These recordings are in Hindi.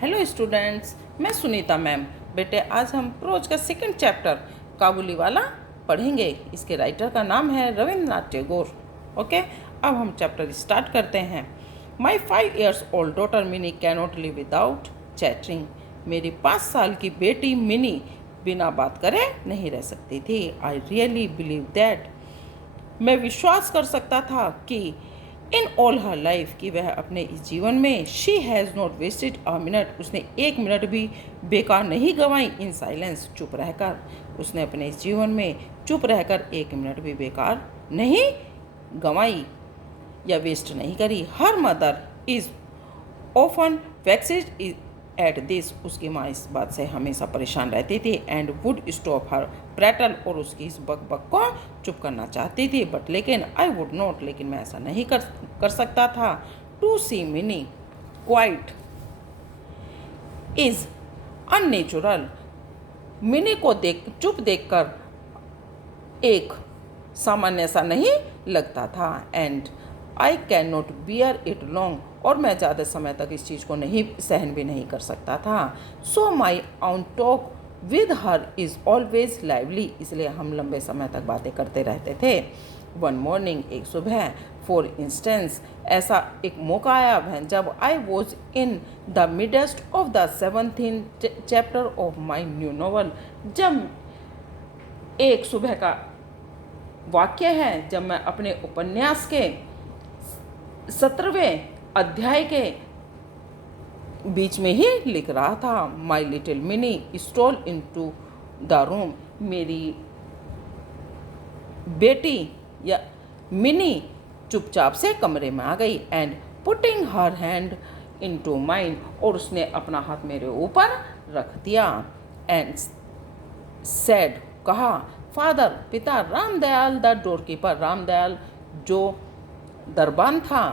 हेलो स्टूडेंट्स, मैं सुनीता मैम। बेटे आज हम प्रोज का सेकंड चैप्टर काबुली वाला पढ़ेंगे। इसके राइटर का नाम है रविंद्रनाथ टैगोर। ओके, अब हम चैप्टर स्टार्ट करते हैं। माई 5 years old daughter mini cannot live without chattering. मेरी 5 साल की बेटी मिनी बिना बात करे नहीं रह सकती थी। I really believe that. मैं विश्वास कर सकता था कि इन ऑल हर लाइफ कि वह अपने इस जीवन में she has not wasted a minute, उसने 1 मिनट भी बेकार नहीं गंवाई। इन साइलेंस, चुप रहकर। उसने अपने इस जीवन में चुप रहकर 1 मिनट भी बेकार नहीं गंवाई या वेस्ट नहीं करी। Her mother is often vexed at this. उसकी माँ इस बात से हमेशा परेशान रहती थी। And would stop her prattle, और उसकी इस बक बक को चुप करना चाहती थी। बट लेकिन आई वुड नॉट, लेकिन मैं ऐसा नहीं कर सकता था। To see Mini quite is unnatural. Mini को चुप देखकर एक सामान्य सा नहीं लगता था। And I can not bear it long, और मैं ज़्यादा समय तक इस चीज़ को नहीं सहन भी नहीं कर सकता था। So my own talk with her is always lively, इसलिए हम लंबे समय तक बातें करते रहते थे। वन मॉर्निंग, एक सुबह, फॉर इंस्टेंस, ऐसा एक मौका आया जब I was in the midst of the 7th chapter of my new novel. जब एक सुबह का वाक्य है जब मैं अपने उपन्यास के 17वें अध्याय के बीच में ही लिख रहा था। My little Mini stole into the room. मेरी बेटी या मिनी चुपचाप से कमरे में आ गई। And putting her hand into mine, और उसने अपना हाथ मेरे ऊपर रख दिया। एंड सेड, कहा, फादर, पिता, रामदयाल द डोरकीपर, रामदयाल जो दरबान था,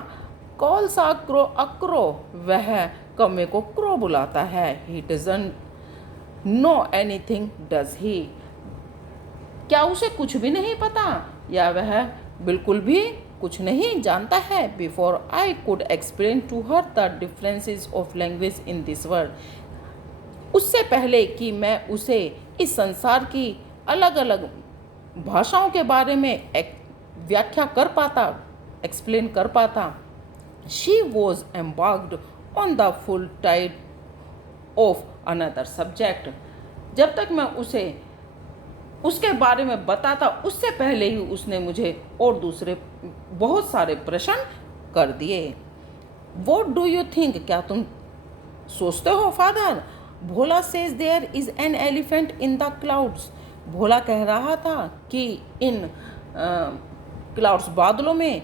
कॉल सा क्रो अक्रो, वह कौवे को क्रो बुलाता है। He doesn't know anything does he, क्या उसे कुछ भी नहीं पता, या वह बिल्कुल भी कुछ नहीं जानता है। Before I could explain to her the differences of language in this world, उससे पहले कि मैं उसे इस संसार की अलग अलग भाषाओं के बारे में व्याख्या कर पाता, एक्सप्लेन कर पाता। She was embarked on the full tide of another subject. जब तक मैं उसे उसके बारे में बताता, उससे पहले ही उसने मुझे और दूसरे बहुत सारे प्रश्न कर दिए। वॉट डू यू थिंक, क्या तुम सोचते हो father? Bhola says there is an elephant in the clouds. Bhola कह रहा था कि इन क्लाउड्स, बादलों में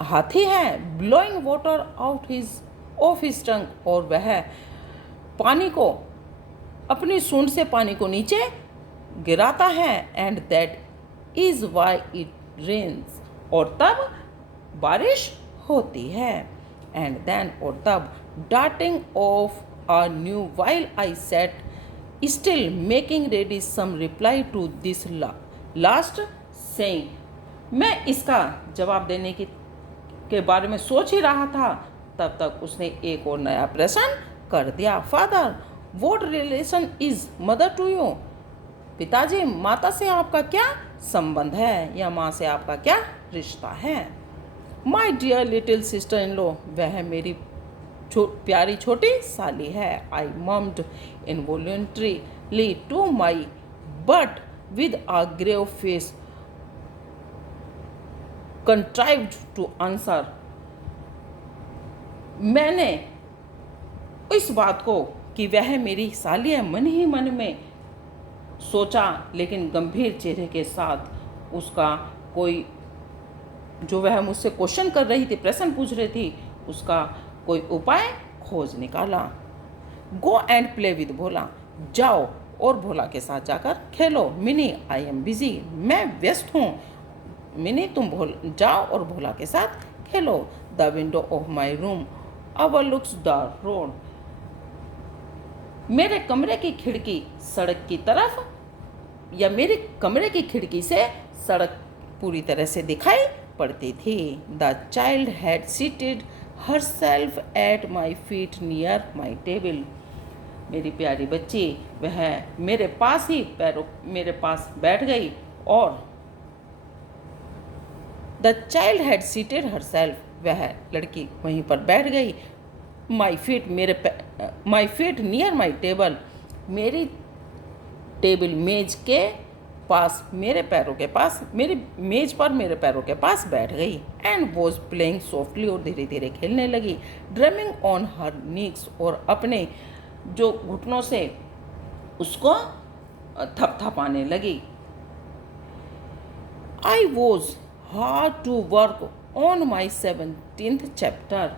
हाथी है। Blowing water out of his टंग, और वह पानी को, अपनी सूंड से पानी को नीचे गिराता है। And that is why it rains, और तब बारिश होती है। एंड देन, और तब, darting off a new while I set still making ready some reply to this last saying. मैं इसका जवाब देने के बारे में सोच ही रहा था, तब तक उसने एक और नया प्रश्न कर दिया। Father, what relation is mother to you? पिताजी, माता से आपका क्या संबंध है, या माँ से आपका क्या रिश्ता है? My dear little sister in law, वह मेरी प्यारी छोटी साली है। I mumbled involuntarily to my but with a grave face contrived to answer। मैंने इस बात को कि वह मेरी साली है मन ही मन में सोचा, लेकिन गंभीर चेहरे के साथ उसका कोई, जो वह मुझसे क्वेश्चन कर रही थी, प्रश्न पूछ रही थी, उसका कोई उपाय खोज निकाला। गो एंड प्ले विद भोला, जाओ और भोला के साथ जाकर खेलो। मिनी, आई एम बिजी, मैं व्यस्त हूँ। मिनी, तुम जाओ और भोला के साथ खेलो। The window of my room overlooks the road, मेरे कमरे की खिड़की सड़क की तरफ, या मेरे कमरे की खिड़की से सड़क पूरी तरह से दिखाई पड़ती थी। The child had seated herself at my feet near my table. मेरी प्यारी बच्ची वह मेरे पास ही मेरे पास बैठ गई और the child had seated herself, वह लड़की वहीं पर बैठ गई। My feet near my table, मेरी टेबल मेज के पास मेरे पैरों के पास, मेरी मेज पर मेरे पैरों के पास बैठ गई। एंड वॉज प्लेइंग सॉफ्टली, और धीरे धीरे खेलने लगी। ड्रमिंग ऑन हर नीक्स, और अपने जो घुटनों से उसको थपथपाने लगी। I was hard to work on my 17th chapter,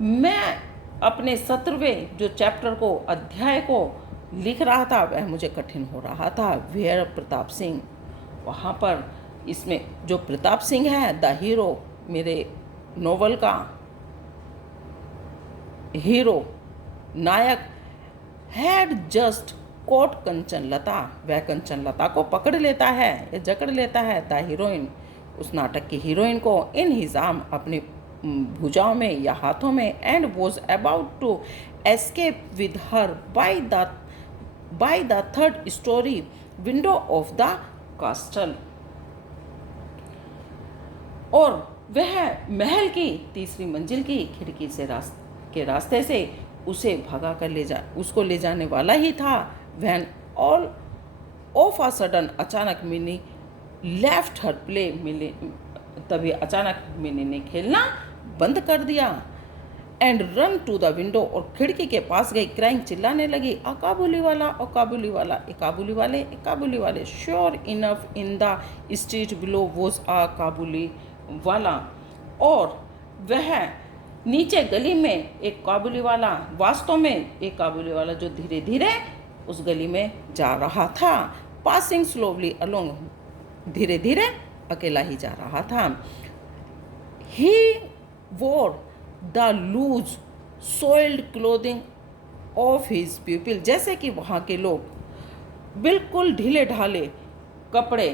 मैं अपने 17वें जो चैप्टर को, अध्याय को लिख रहा था, वह मुझे कठिन हो रहा था। वेयर प्रताप सिंह, वहाँ पर इसमें जो प्रताप सिंह है, द हीरो, मेरे नोवेल का हीरो, नायक, हैड जस्ट कोट कंचनलता, वह कंचनलता को पकड़ लेता है या जकड़ लेता है। द हीरोइन, उस नाटक की हीरोइन को, इन हिज आर्म, अपनी भुजाओं में या हाथों में। And was about to escape with her by the 3rd story window of the castle, और वह महल की 3री मंजिल की खिड़की से रास्ते से उसे भगा कर उसको ले जाने वाला ही था। When all of a sudden, अचानक मिनी लेफ्ट हर प्ले, तभी अचानक मिनी ने खेलना बंद कर दिया। And run to the window, और खिड़की के पास गई, क्राइंग, चिल्लाने लगी, अ काबुली वाला, अ काबुली वाला, ए काबुली वाले, ए काबुली वाले। Sure enough in the street below was a Kabuli वाला, और वह नीचे गली में एक काबुली वाला, वास्तव में एक काबुली वाला जो धीरे धीरे उस गली में जा रहा था। पासिंग स्लोवली अलोंग, धीरे धीरे अकेला ही जा रहा था। He wore the loose soiled clothing of his people, जैसे कि वहाँ के लोग बिल्कुल ढीले ढाले कपड़े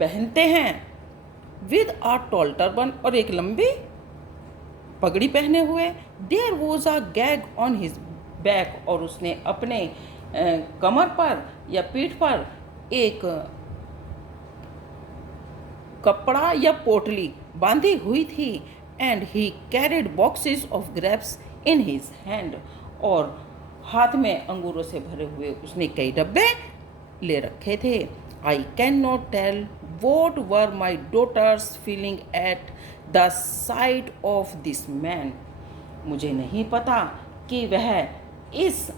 पहनते हैं। विद अ टॉल टर्बन, और एक लंबी पगड़ी पहने हुए। There was a bag on his back, और उसने अपने कमर पर या पीठ पर एक कपड़ा या पोटली बांधी हुई थी। And he carried boxes of grapes in his hand, और हाथ में अंगूरों से भरे हुए उसने कई डब्बे ले रखे थे। I can not tell what were my daughter's feeling at the sight of this man, मुझे नहीं पता कि वह इस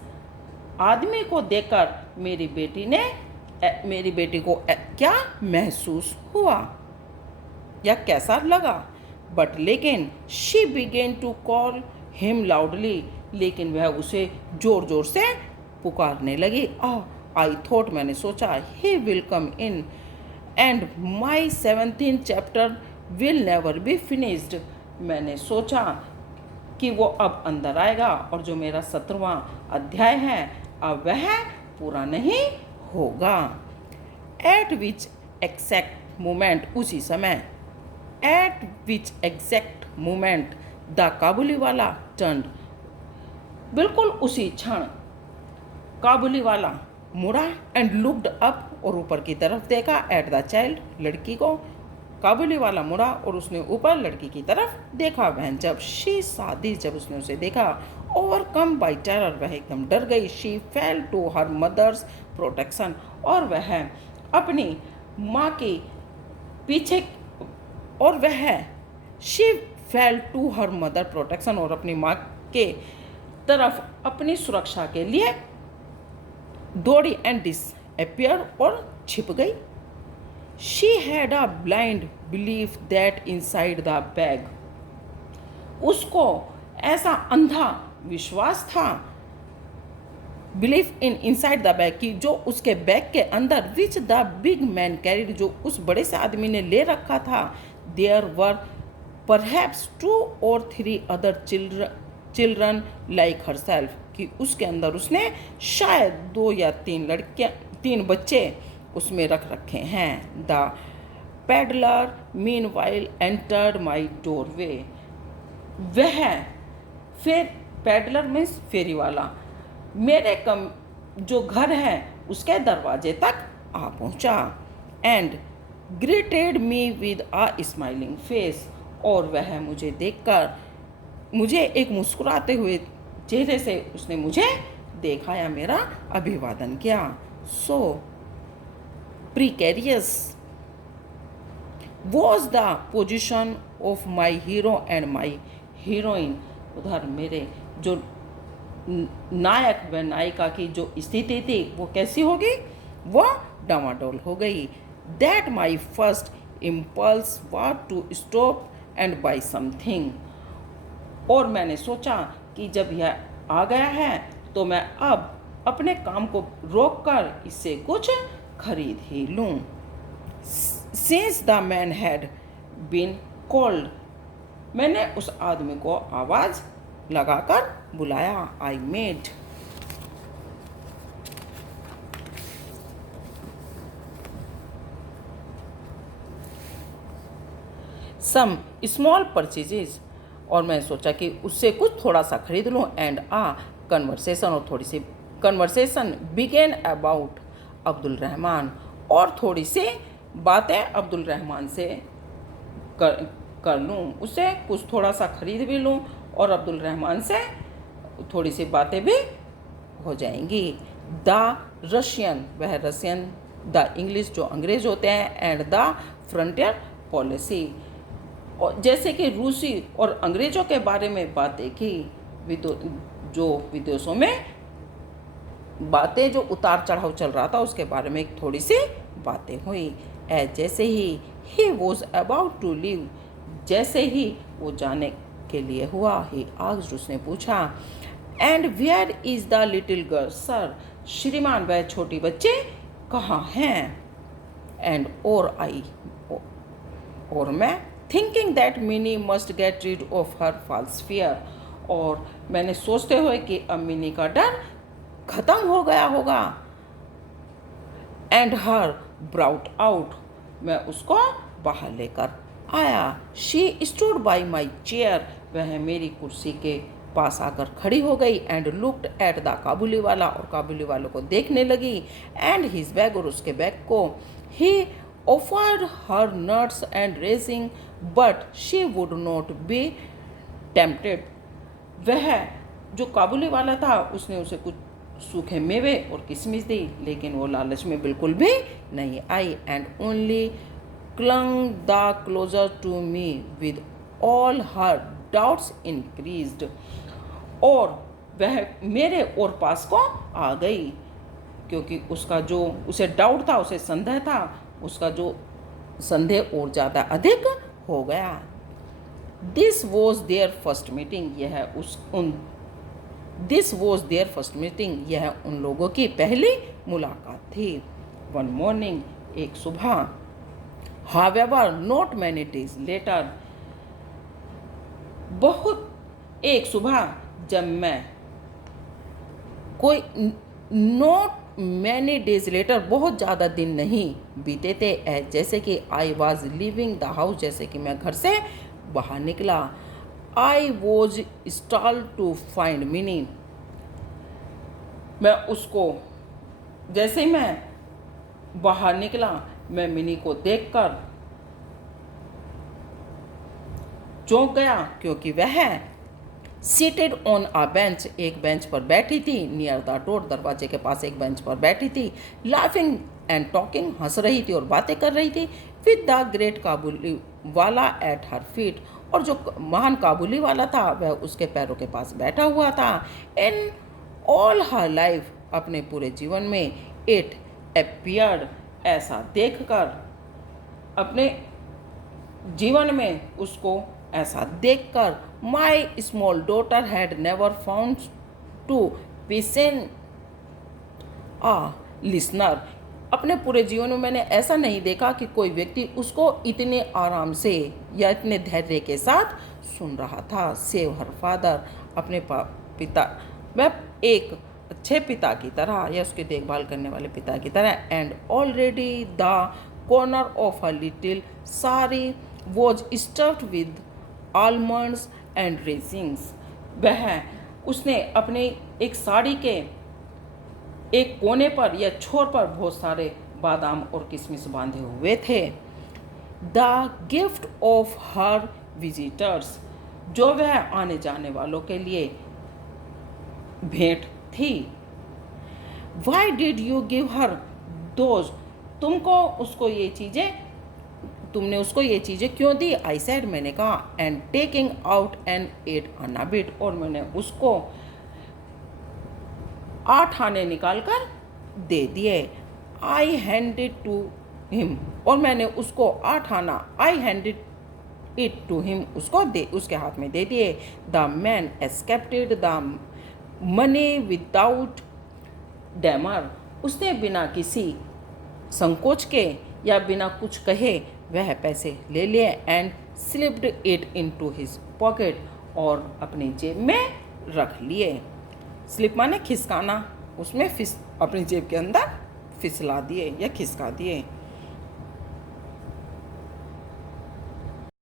आदमी को देखकर मेरी बेटी को क्या महसूस हुआ या कैसा लगा। बट लेकिन she began to call him loudly, लेकिन वह उसे जोर जोर से पुकारने लगी। आई थॉट, मैंने सोचा, he will come in and my 17th chapter will never be finished, मैंने सोचा कि वो अब अंदर आएगा और जो मेरा 17वां अध्याय है अब वह पूरा नहीं होगा। एट विच एग्जैक्ट मोमेंट, उसी समय, at which exact moment the Kabuli वाला टर्न्ड, बिल्कुल उसी क्षण काबुली वाला मुड़ा एंड लुक्ड अप, और ऊपर की तरफ देखा। एट द चाइल्ड, लड़की को काबुली वाला मुड़ा और उसने ऊपर लड़की की तरफ देखा। वह जब शी शादी, जब उसने उसे देखा, ओवरकम बाई टेरर, वह एकदम डर गई। She fell to her mother's protection, और वह अपनी माँ के पीछे, और वह she fell to her mother protection, और अपनी माँ के तरफ अपनी सुरक्षा के लिए दौड़ी। एंड डिसअपियर, और छिप गई। She had a blind belief that inside the bag, उसको ऐसा अंधा विश्वास था, belief in inside the bag, कि जो उसके बैग के अंदर, which the big man carried, जो उस बड़े से आदमी ने ले रखा था, there were perhaps 2 or 3 other children like herself, कि उसके अंदर उसने शायद 2 या 3 बच्चे उसमें रख रखे हैं। The peddler meanwhile entered my doorway, वह फिर पेडलर मीन्स फेरी वाला मेरे जो घर है उसके दरवाजे तक आ पहुंचा and greeted me with a smiling face, और वह मुझे देखकर मुझे एक मुस्कुराते हुए चेहरे से उसने मुझे देखा या मेरा अभिवादन किया। So precarious was the position of my hero and my heroine. उधर मेरे जो नायक व नायिका की जो स्थिति थी वो कैसी होगी, वह डामाडोल हो गई। That my first impulse was to stop and buy something. और मैंने सोचा कि जब यह आ गया है तो मैं अब अपने काम को रोककर इससे कुछ खरीद ही लूँ। Since the man had been called, मैंने उस आदमी को आवाज़ लगाकर बुलाया। I made some small purchases, और मैं सोचा कि उससे कुछ थोड़ा सा खरीद लूँ। एंड कन्वर्सेशन, और थोड़ी सी conversation began about Abdul Rahman, और थोड़ी सी बातें अब्दुल रहमान से कर लूँ, उससे कुछ थोड़ा सा खरीद भी लूँ और अब्दुल रहमान से थोड़ी सी बातें भी हो जाएंगी। द रशियन, वह रशियन, द इंग्लिश जो अंग्रेज होते हैं, एंड द फ्रंटियर पॉलिसी, और जैसे कि रूसी और अंग्रेज़ों के बारे में बातें की, जो विदेशों में बातें जो उतार चढ़ाव चल रहा था उसके बारे में थोड़ी सी बातें हुई। जैसे ही वॉज अबाउट टू लीव, जैसे ही वो जाने के लिए हुआ, ही आस्क्ड, उसने पूछा, and where is the little girl sir, श्रीमान वह छोटी बच्चे कहाँ हैं। एंड और मैं thinking that Mini must get rid of her false fear, और मैंने सोचते हुए कि अब मिनी का डर खत्म हो गया होगा। एंड हर ब्राउट आउट, मैं उसको बाहर लेकर आया। She stood by my chair, वह मेरी कुर्सी के पास आकर खड़ी हो गई। And looked at the Kabuli वाला, और काबुली वालों को देखने लगी। एंड हिज बैग, और उसके बैग को। ही offered her nuts and raisin, but she would not be tempted. वह जो काबुली वाला था उसने उसे कुछ सूखे मेवे और किशमिश दी, लेकिन वो लालच में बिल्कुल भी नहीं आई। And only clung the closer to me with all her doubts increased, और वह मेरे और पास को आ गई क्योंकि उसका जो उसे डाउट था, उसे संदेह था, उसका जो संदेह और ज़्यादा अधिक हो गया। This was their first meeting, this was their first meeting, यह उन लोगों की पहली मुलाकात थी। वन मॉर्निंग, एक सुबह, however not many days later, एक सुबह जब मैं कोई नॉट मैनी डेज लेटर, बहुत ज़्यादा दिन नहीं बीते थे, जैसे कि I was living the house, जैसे कि मैं घर से बाहर निकला। I was stall to find Mini, मैं उसको, जैसे ही मैं बाहर निकला, मैं मिनी को देखकर चौंक गया क्योंकि वह सीटेड ऑन अ बेंच, एक बेंच पर बैठी थी, नियर द डोर, दरवाजे के पास एक बेंच पर बैठी थी, लाफिंग एंड टॉकिंग, हंस रही थी और बातें कर रही थी, विद द ग्रेट काबुली वाला एट हर फीट, और जो महान काबुली वाला था वह उसके पैरों के पास बैठा हुआ था। इन ऑल हर लाइफ, अपने पूरे जीवन में, इट अपीयर्ड, ऐसा देखकर, अपने जीवन में उसको ऐसा देखकर, my small daughter had never found to patient a listener, अपने पूरे जीवन में मैंने ऐसा नहीं देखा कि कोई व्यक्ति उसको इतने आराम से या इतने धैर्य के साथ सुन रहा था। सेव हर फादर, अपने पिता, वह एक अच्छे पिता की तरह या उसकी देखभाल करने वाले पिता की तरह। And already the corner of a little sari was stuffed with almonds and raisins. वह उसने अपने एक साड़ी के एक कोने पर या छोर पर बहुत सारे बादाम और किशमिश बांधे हुए थे। The gift of her visitors, जो वह आने जाने वालों के लिए भेंट थी। Why did you give her those, तुमने उसको ये चीज़ें क्यों दी? आई सेड, मैंने कहा, एंड टेकिंग आउट एन 8 आना बिट, और मैंने उसको 8 आने निकाल कर दे दिए। आई हैंडेड टू हिम, और मैंने उसको 8 आना, I handed it to him, उसके हाथ में दे दिए। The man accepted the money without demur, उसने बिना किसी संकोच के या बिना कुछ कहे वह पैसे ले लिए। And slipped it into his pocket, और अपनी जेब में रख लिए। स्लिप माने खिसकाना, उसमें अपनी जेब के अंदर फिसला दिए या खिसका दिए।